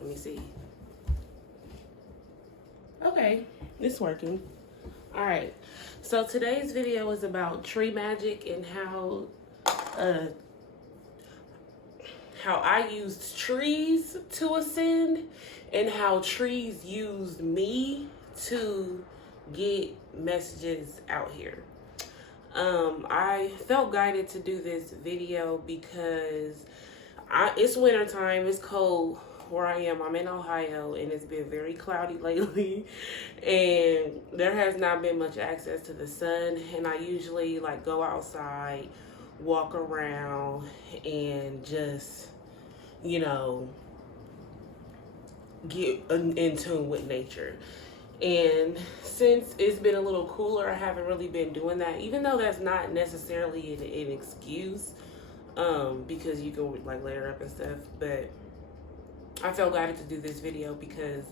Let me see. Okay, it's working. All right. So today's video is about tree magic and uh, how I used trees to ascend and how trees used me to get messages out here. I felt guided to do this video because it's winter time, it's cold where I am. I'm in Ohio and it's been very cloudy lately and there has not been much access to the sun, and I usually like go outside, walk around, and just, you know, get in tune with nature. And since it's been a little cooler, I haven't really been doing that, even though that's not necessarily an excuse, because you can like layer up and stuff. But I felt guided to do this video because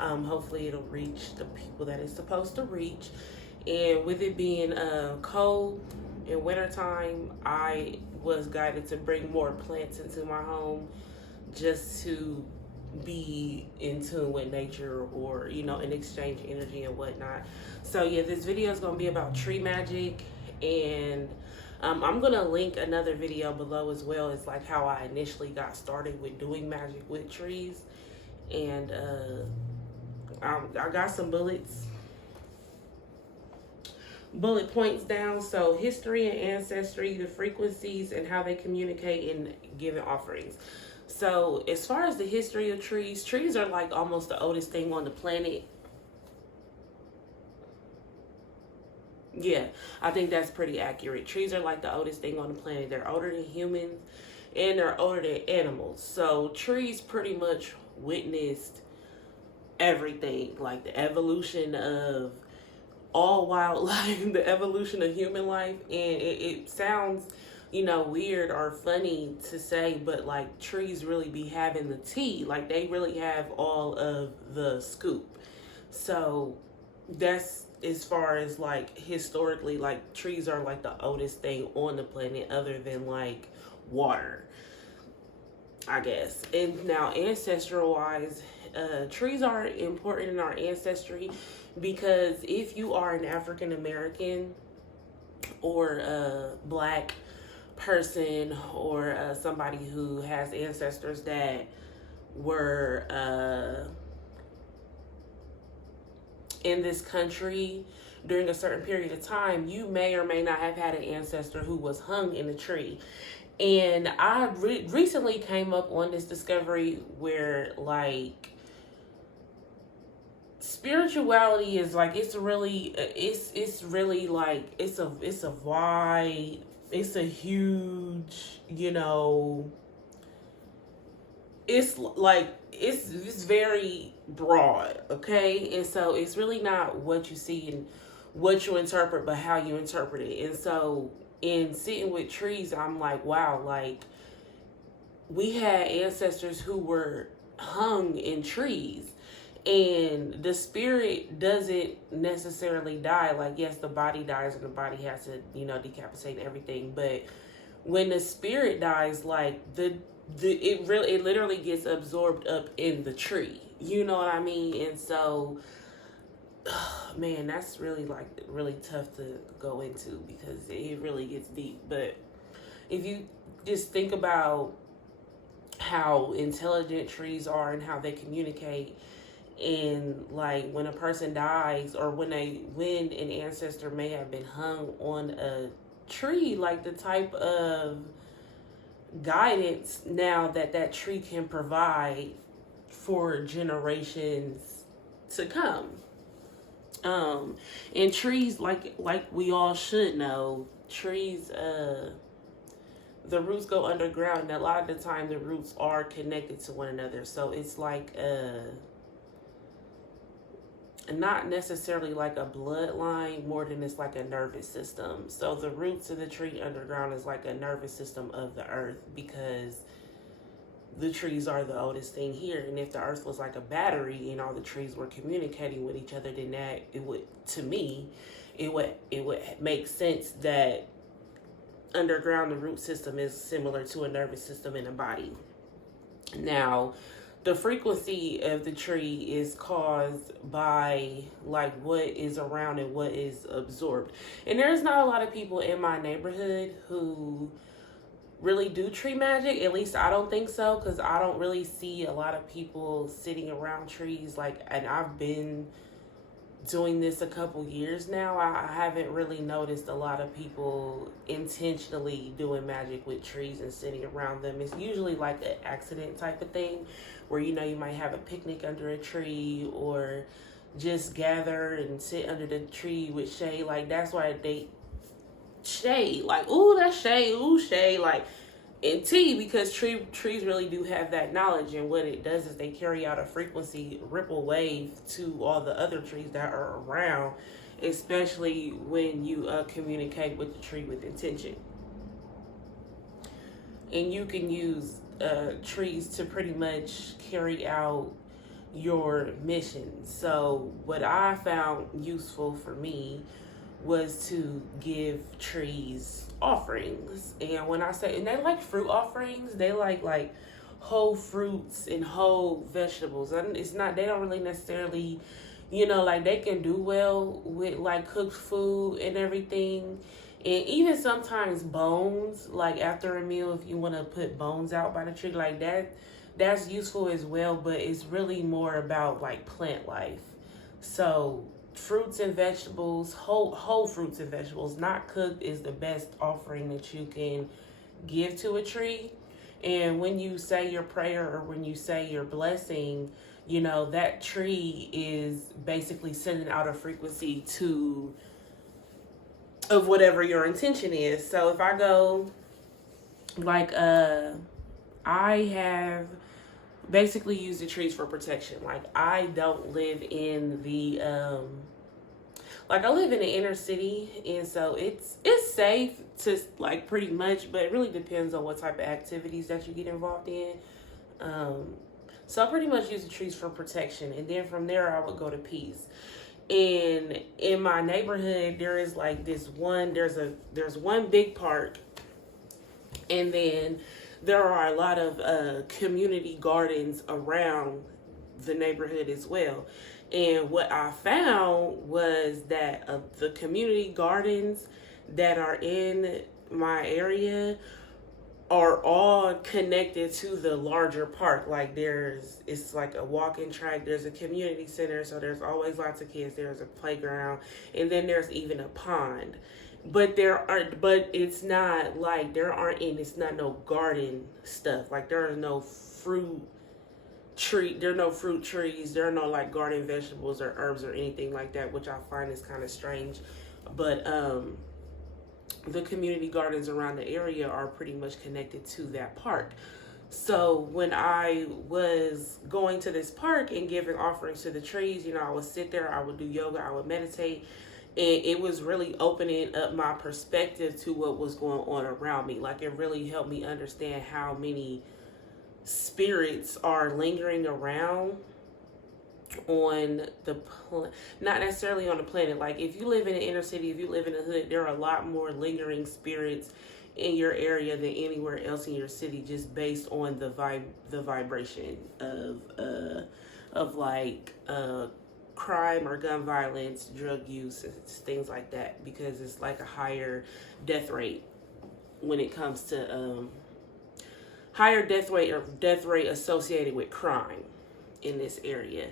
hopefully it'll reach the people that it's supposed to reach. And with it being cold in wintertime, I was guided to bring more plants into my home just to be in tune with nature, or you know, and exchange energy and whatnot. So yeah, this video is going to be about tree magic, and I'm going to link another video below as well. It's like how I initially got started with doing magic with trees. And I got some bullet points down. So history and ancestry, the frequencies and how they communicate in giving offerings. So as far as the history of trees are like almost the oldest thing on the planet. Yeah, I think that's pretty accurate. Trees are like the oldest thing on the planet. They're older than humans and they're older than animals. So trees pretty much witnessed everything, like the evolution of all wildlife, the evolution of human life. And it sounds, you know, weird or funny to say, but like trees really be having the tea. Like they really have all of the scoop. So that's as far as like historically, like trees are like the oldest thing on the planet other than like water, I guess. And now ancestral wise, trees are important in our ancestry because if you are an African American or a Black person or somebody who has ancestors that were in this country during a certain period of time, you may or may not have had an ancestor who was hung in a tree. And I recently came up on this discovery where like spirituality is like, it's really like it's a wide, it's a huge, you know, it's like it's very broad, okay? And so it's really not what you see and what you interpret, but how you interpret it. And so in sitting with trees, I'm like, wow, like we had ancestors who were hung in trees, and the spirit doesn't necessarily die. Like, yes, the body dies and the body has to, you know, decapitate and everything, but when the spirit dies, like it literally gets absorbed up in the tree. You know what I mean? And so, man, that's really like really tough to go into because it really gets deep. But if you just think about how intelligent trees are and how they communicate, and like when a person dies or when an ancestor may have been hung on a tree, like the type of guidance now that tree can provide for generations to come. And trees, like we all should know, trees, the roots go underground, and a lot of the time the roots are connected to one another. So it's like not necessarily like a bloodline, more than it's like a nervous system. So the roots of the tree underground is like a nervous system of the earth, because the trees are the oldest thing here. And if the earth was like a battery and all the trees were communicating with each other, then that it would, to me, it would make sense that underground the root system is similar to a nervous system in a body. Now, the frequency of the tree is caused by like what is around and what is absorbed. And there's not a lot of people in my neighborhood who really do tree magic. At least I don't think so, because I don't really see a lot of people sitting around trees. Like, and I've been doing this a couple years now. I haven't really noticed a lot of people intentionally doing magic with trees and sitting around them. It's usually like an accident type of thing where, you know, you might have a picnic under a tree or just gather and sit under the tree with shade. Like, that's why they shade, like, ooh, that's shade, ooh, shade, like, in tea, because trees really do have that knowledge, and what it does is they carry out a frequency ripple wave to all the other trees that are around, especially when you communicate with the tree with intention. And you can use trees to pretty much carry out your mission. So what I found useful for me was to give trees offerings. And when I say, and they like fruit offerings, they like whole fruits and whole vegetables. And it's not, they don't really necessarily, you know, like they can do well with like cooked food and everything. And even sometimes bones, like after a meal, if you want to put bones out by the tree, like that's useful as well. But it's really more about like plant life. So fruits and vegetables, whole fruits and vegetables, not cooked, is the best offering that you can give to a tree. And when you say your prayer or when you say your blessing, you know, that tree is basically sending out a frequency of whatever your intention is. So if I go like I have basically use the trees for protection. Like, I don't live in the like I live in the inner city, and so it's safe to like pretty much, but it really depends on what type of activities that you get involved in. So I pretty much use the trees for protection, and then from there I would go to peace. And in my neighborhood there is like there's one big park, and then there are a lot of community gardens around the neighborhood as well. And what I found was that the community gardens that are in my area are all connected to the larger park. Like it's like a walking track, there's a community center, so there's always lots of kids, there's a playground, and then there's even a pond. But it's not like it's not no garden stuff. Like there are no fruit trees, there are no like garden vegetables or herbs or anything like that, which I find is kind of strange. But the community gardens around the area are pretty much connected to that park. So when I was going to this park and giving offerings to the trees, you know, I would sit there, I would do yoga, I would meditate. And it was really opening up my perspective to what was going on around me. Like, it really helped me understand how many spirits are lingering around on the not necessarily on the planet. Like, if you live in the inner city, if you live in the hood, there are a lot more lingering spirits in your area than anywhere else in your city, just based on the vibration of like crime or gun violence, drug use, things like that, because it's like a higher death rate when it comes to higher death rate associated with crime in this area.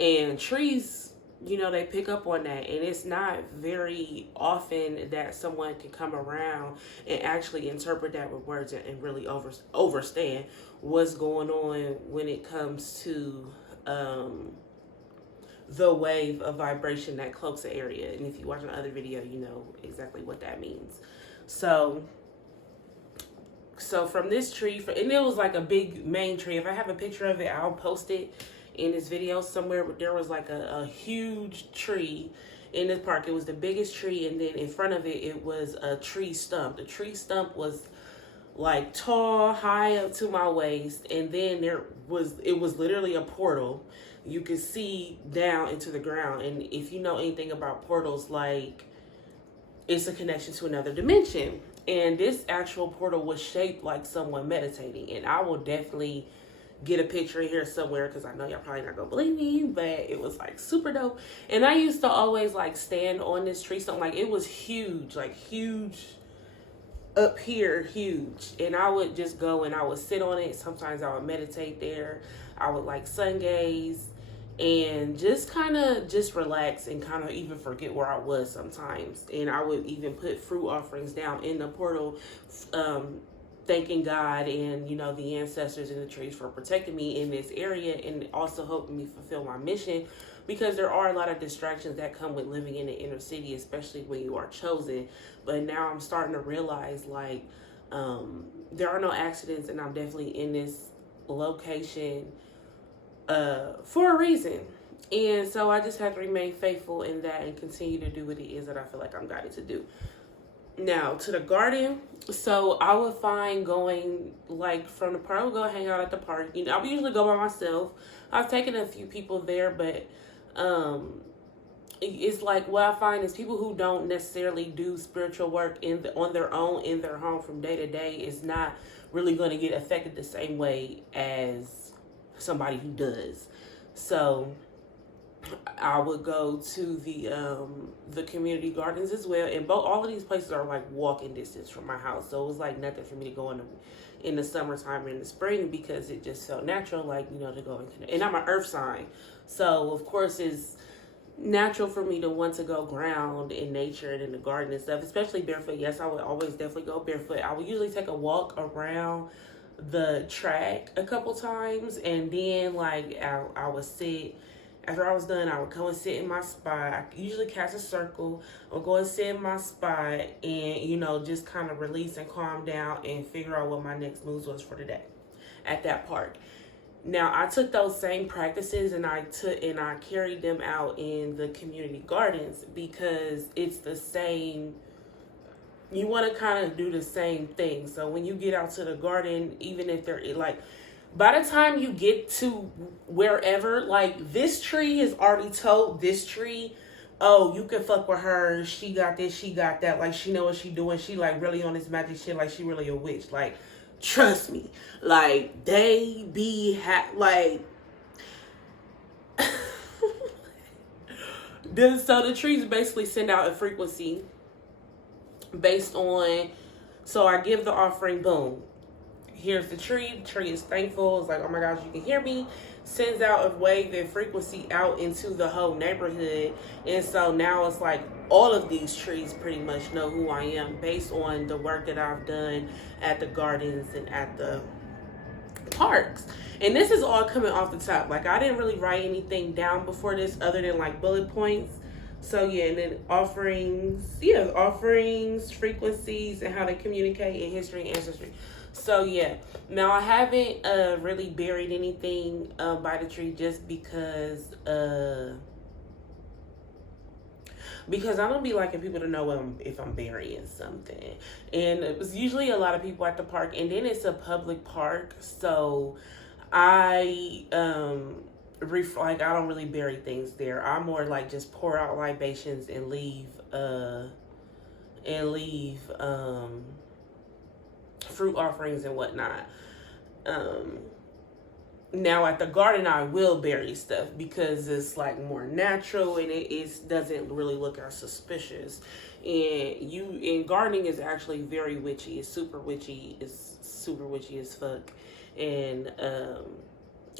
And trees, you know, they pick up on that, and it's not very often that someone can come around and actually interpret that with words and really understand what's going on when it comes to the wave of vibration that cloaks the area. And if you watch another video, you know exactly what that means. So from this tree, and it was like a big main tree. If I have a picture of it, I'll post it in this video somewhere. But there was like a huge tree in this park. It was the biggest tree, and then in front of it, it was a tree stump. The tree stump was like tall, high up to my waist, and then it was literally a portal. You could see down into the ground. And if you know anything about portals, like, it's a connection to another dimension. And this actual portal was shaped like someone meditating. And I will definitely get a picture in here somewhere because I know y'all probably not gonna believe me, but it was like super dope. And I used to always like stand on this tree, something like it was huge, like huge up here, huge. And I would just go and I would sit on it. Sometimes I would meditate there. I would like sun gaze and just kind of just relax and kind of even forget where I was sometimes. And I would even put fruit offerings down in the portal, thanking God and, you know, the ancestors and the trees for protecting me in this area and also helping me fulfill my mission, because there are a lot of distractions that come with living in the inner city, especially when you are chosen. But now I'm starting to realize, like, there are no accidents, and I'm definitely in this location for a reason. And so I just have to remain faithful in that and continue to do what it is that I feel like I'm guided to do. Now, to the garden. So I would find going, like, from the park, I would go hang out at the park. You know, I would usually go by myself. I've taken a few people there, but it's like what I find is people who don't necessarily do spiritual work on their own in their home from day to day is not really going to get affected the same way as somebody who does. So I would go to the community gardens as well, and all of these places are like walking distance from my house. So it was like nothing for me to go in the summertime or in the spring, because it just felt natural, like, you know, to go and I'm an earth sign, so of course it's natural for me to want to go ground in nature and in the garden and stuff, especially barefoot. Yes, I would always definitely go barefoot. I would usually take a walk around the track a couple times, and then like I would sit. After I was done, I would go and sit in my spot. I usually cast a circle. I would go and sit in my spot and, you know, just kind of release and calm down and figure out what my next moves was for the day at that park. Now, I took those same practices and I carried them out in the community gardens, because it's the same. You want to kind of do the same thing. So when you get out to the garden, even if they're like, by the time you get to wherever, like, this tree has already told this tree, oh, you can fuck with her. She got this, she got that. Like, she know what she doing. She, like, really on this magic shit. Like, she really a witch. Like, trust me. Like, they be, like... So the trees basically send out a frequency based on... So I give the offering, boom. Here's the tree is thankful, it's like, oh my gosh, you can hear me, sends out a wave and frequency out into the whole neighborhood. And so now it's like all of these trees pretty much know who I am based on the work that I've done at the gardens and at the parks. And this is all coming off the top. Like, I didn't really write anything down before this other than like bullet points. So yeah, and then offerings, frequencies, and how they communicate in history and ancestry. So yeah, now I haven't really buried anything by the tree, just because I don't be liking people to know if I'm burying something. And it was usually a lot of people at the park, and then it's a public park, so I I don't really bury things there. I more like just pour out libations and leave fruit offerings and whatnot. Now at the garden, I will bury stuff because it's like more natural and it doesn't really look as suspicious. And gardening is actually very witchy. It's super witchy. It's super witchy as fuck. And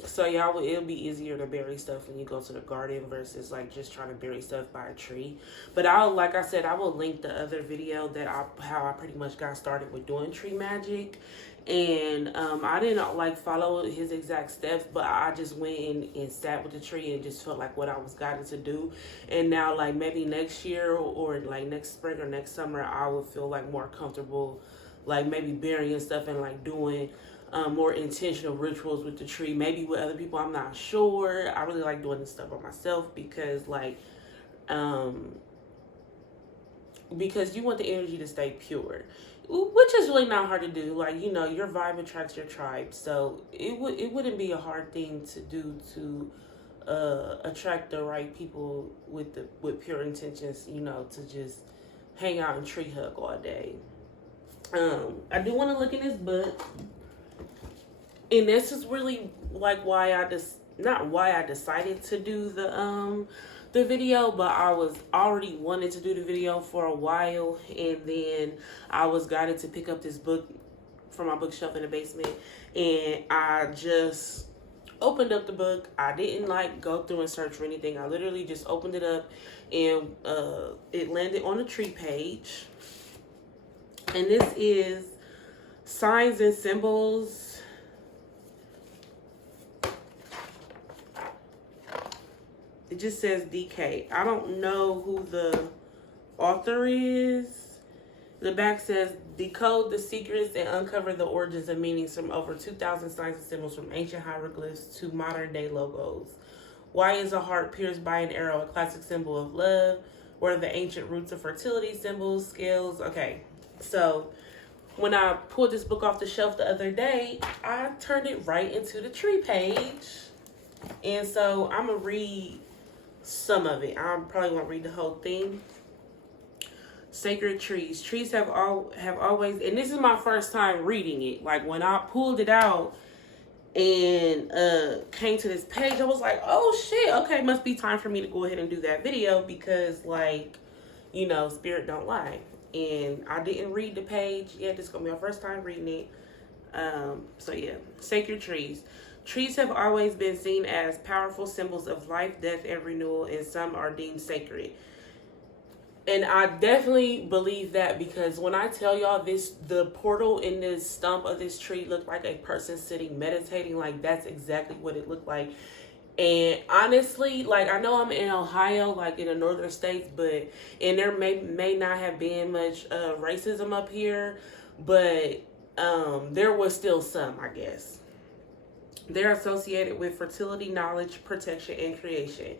so yeah, it'll be easier to bury stuff when you go to the garden versus like just trying to bury stuff by a tree. But like I said, I will link the other video how I pretty much got started with doing tree magic. And I didn't like follow his exact steps, but I just went in and sat with the tree and just felt like what I was guided to do. And now like maybe next year or like next spring or next summer, I would feel like more comfortable like maybe burying stuff and like doing more intentional rituals with the tree, maybe with other people. I'm not sure. I really like doing this stuff by myself because like because you want the energy to stay pure, which is really not hard to do. Like, you know, your vibe attracts your tribe, so it wouldn't be a hard thing to do to attract the right people with pure intentions, you know, to just hang out and tree hug all day. I do want to look in this book. And this is really like why I just not why I decided to do the video, but I was already wanting to do the video for a while, and then I was guided to pick up this book from my bookshelf in the basement, and I just opened up the book. I didn't like go through and search for anything. I literally just opened it up, and it landed on the tree page. And this is Signs and Symbols. It just says DK. I don't know who the author is. The back says, decode the secrets and uncover the origins and meanings from over 2,000 signs and symbols, from ancient hieroglyphs to modern day logos. Why is a heart pierced by an arrow a classic symbol of love? What are the ancient roots of fertility, symbols, scales? Okay, so when I pulled this book off the shelf the other day, I turned it right into the tree page. And so I'm going to read some of it. I probably won't read the whole thing. Sacred trees. Trees have always, and this is my first time reading it. Like when I pulled it out and came to this page, I was like, oh shit, okay, must be time for me to go ahead and do that video, because like, you know, spirit don't lie. And I didn't read the page yet. This is gonna be my first time reading it. So yeah, sacred trees. Trees have always been seen as powerful symbols of life, death, and renewal, and some are deemed sacred. And I definitely believe that, because when I tell y'all the portal in this stump of this tree looked like a person sitting meditating, like that's exactly what it looked like. And honestly, like I know I'm in Ohio, like in the northern states, and there may not have been much racism up here, but there was still some, I guess. They're associated with fertility, knowledge, protection, and creation.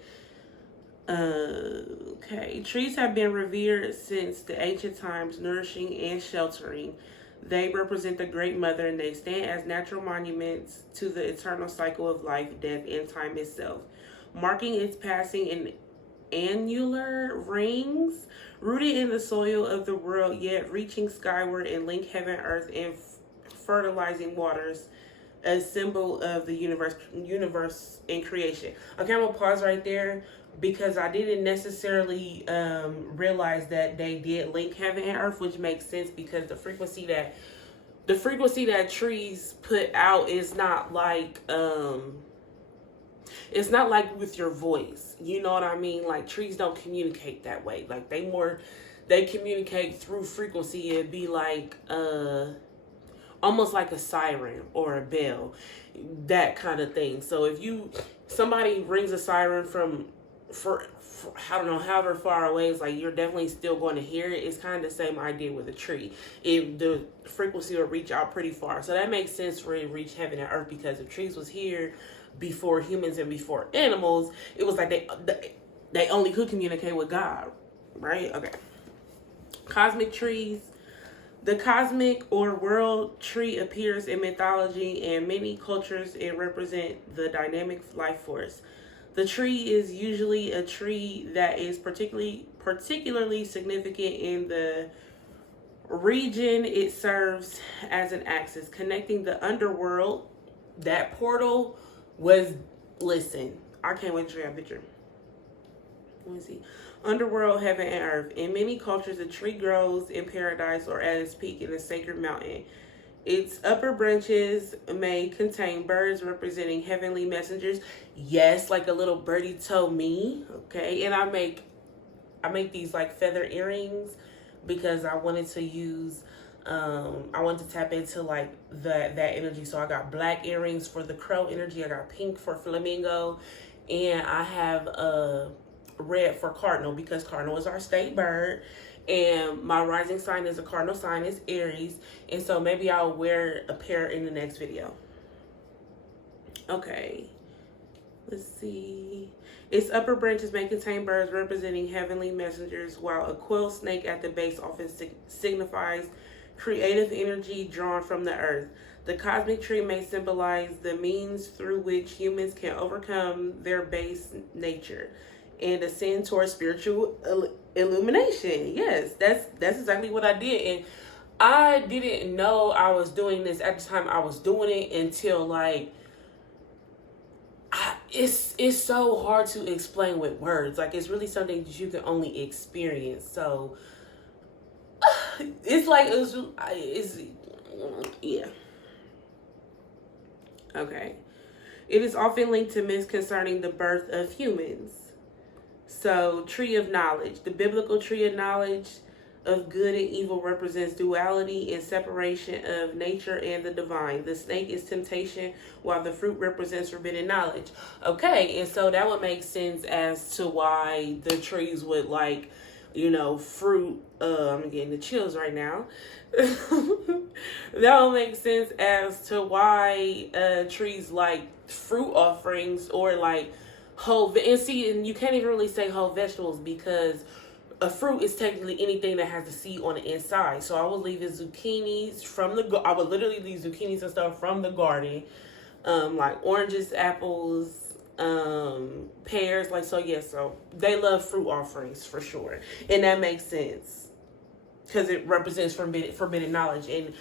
Okay. Trees have been revered since the ancient times, nourishing and sheltering. They represent the Great Mother, and they stand as natural monuments to the eternal cycle of life, death, and time itself, marking its passing in annular rings rooted in the soil of the world, yet reaching skyward and link heaven, earth, and fertilizing waters, a symbol of the universe and creation. Okay, I'm gonna pause right there, because I didn't necessarily realize that they did link heaven and earth, which makes sense, because the frequency that trees put out is not like it's not like with your voice. You know what I mean? Like trees don't communicate that way. Like they communicate through frequency. It'd be like almost like a siren or a bell, that kind of thing. So if somebody rings a siren for I don't know, however far away, it's like you're definitely still going to hear it. It's kind of the same idea with a tree. The frequency will reach out pretty far. So that makes sense for it to reach heaven and earth, because if trees was here before humans and before animals, it was like they only could communicate with God, right? Okay. Cosmic trees. The cosmic or world tree appears in mythology and many cultures and represent the dynamic life force. The tree is usually a tree that is particularly significant in the region it serves as an axis, connecting the underworld. That portal was, listen, I can't wait to show you a picture. Let me see. Underworld, heaven, and earth. In many cultures, a tree grows in paradise or at its peak in a sacred mountain. Its upper branches may contain birds representing heavenly messengers. Yes, like a little birdie told me. Okay, and I make these like feather earrings because I wanted to use. I wanted to tap into like that energy. So I got black earrings for the crow energy. I got pink for flamingo, and I have red for cardinal, because cardinal is our state bird. And my rising sign is a cardinal sign, is Aries. And so maybe I'll wear a pair in the next video. Okay. Let's see. Its upper branches may contain birds representing heavenly messengers, while a coiled snake at the base often signifies creative energy drawn from the earth. The cosmic tree may symbolize the means through which humans can overcome their base nature and ascend towards spiritual illumination. Yes, that's exactly what I did. And I didn't know I was doing this at the time I was doing it until like it's so hard to explain with words. Like it's really something that you can only experience. So it's like it's yeah. Okay. It is often linked to myths concerning the birth of humans. So, tree of knowledge. The biblical tree of knowledge of good and evil represents duality and separation of nature and the divine. The snake is temptation, while the fruit represents forbidden knowledge. Okay, and so that would make sense as to why the trees would like, fruit. I'm getting the chills right now. That would make sense as to why trees like fruit offerings or like and you can't even really say whole vegetables because a fruit is technically anything that has a seed on the inside. So I would leave the zucchinis I would literally leave zucchinis and stuff from the garden, like oranges, apples, pears, like so. Yeah, so they love fruit offerings for sure, and that makes sense because it represents forbidden knowledge. And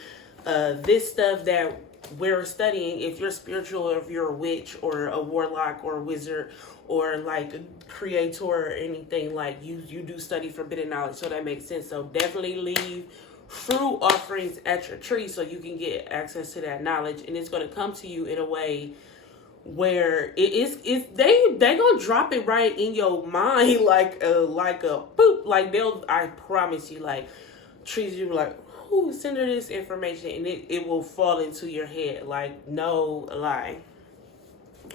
this stuff that we're studying, if you're spiritual, or if you're a witch or a warlock or a wizard or like a creator or anything, like you do study forbidden knowledge, so that makes sense. So definitely leave fruit offerings at your tree so you can get access to that knowledge, and it's going to come to you in a way where they gonna drop it right in your mind like a poop. Like I promise you, like trees, you like, send her this information, and it will fall into your head like no lie.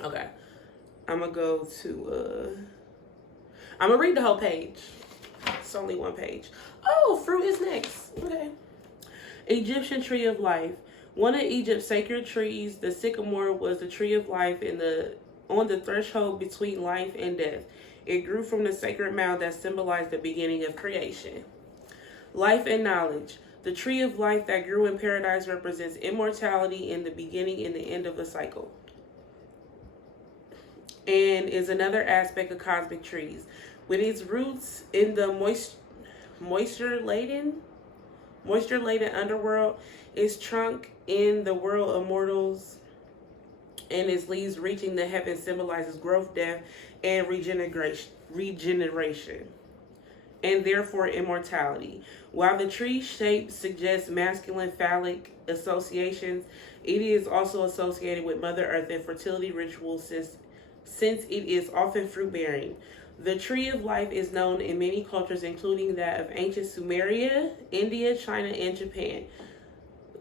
Okay, I'm gonna go to I'm gonna read the whole page. It's only one page. Oh, fruit is next. Okay. Egyptian tree of life. One of Egypt's sacred trees, the sycamore, was the tree of life on the threshold between life and death. It grew from the sacred mound that symbolized the beginning of creation. Life and knowledge. The tree of life that grew in paradise represents immortality and the beginning and the end of the cycle, and is another aspect of cosmic trees. With its roots in the moisture-laden underworld, its trunk in the world of mortals, and its leaves reaching the heavens symbolizes growth, death, and regeneration, and therefore immortality. While the tree shape suggests masculine phallic associations, it is also associated with Mother Earth and fertility rituals since it is often fruit-bearing. The tree of life is known in many cultures, including that of ancient Sumeria, India, China, and Japan.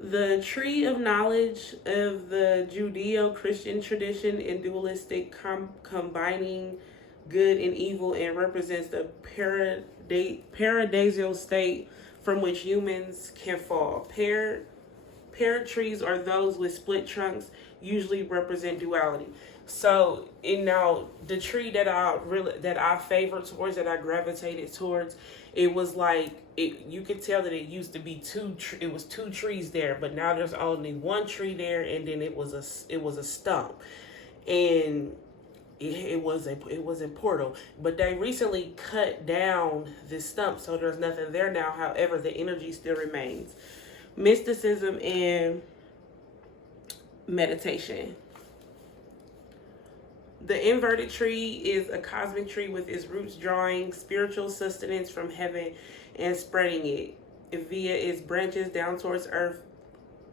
The tree of knowledge of the Judeo-Christian tradition in dualistic combining good and evil, and represents the paradisial state from which humans can fall. Paired trees are those with split trunks, usually represent duality. So, now the tree that I favored towards, that I gravitated towards, it was like you could tell that it used to be it was two trees there, but now there's only one tree there, and then it was a stump, and it was a portal. But they recently cut down this stump, so there's nothing there now. However, the energy still remains. Mysticism and meditation. The inverted tree is a cosmic tree with its roots drawing spiritual sustenance from heaven and spreading it via its branches down towards earth.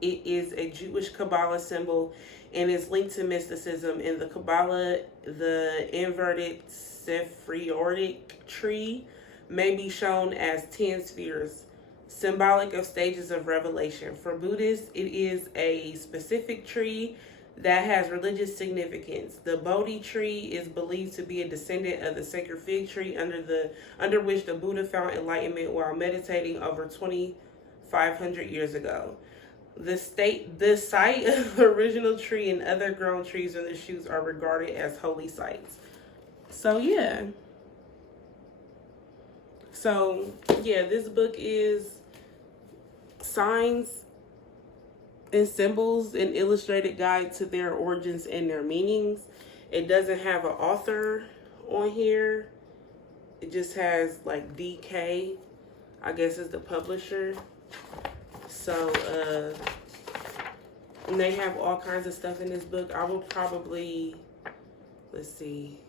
It is a Jewish Kabbalah symbol and is linked to mysticism. In the Kabbalah, the inverted Sephirotic tree may be shown as 10 spheres, symbolic of stages of revelation. For Buddhists, it is a specific tree that has religious significance. The Bodhi tree is believed to be a descendant of the sacred fig tree under which the Buddha found enlightenment while meditating over 2,500 years ago. The site of the original tree and other grown trees in the shoots are regarded as holy sites. So yeah. This book is signs and symbols, an illustrated guide to their origins and their meanings. It doesn't have an author on here. It just has like DK, I guess is the publisher. So, and they have all kinds of stuff in this book. I will probably, let's see.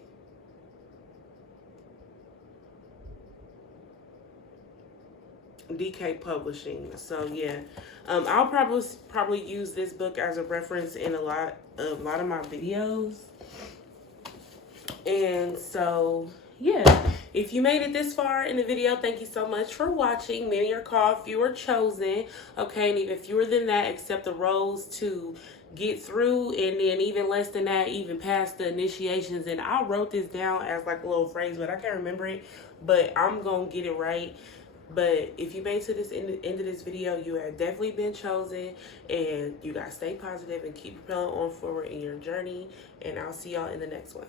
DK Publishing. So yeah, I'll probably use this book as a reference in a lot of my videos. And so yeah, if you made it this far in the video, thank you so much for watching. Many are called, few are chosen. Okay, and even fewer than that accept the roles to get through, and then even less than that, even past the initiations. And I wrote this down as like a little phrase, but I can't remember it. But I'm gonna get it right. But if you made to this end of this video, you have definitely been chosen, and you gotta stay positive and keep propelling on forward in your journey. And I'll see y'all in the next one.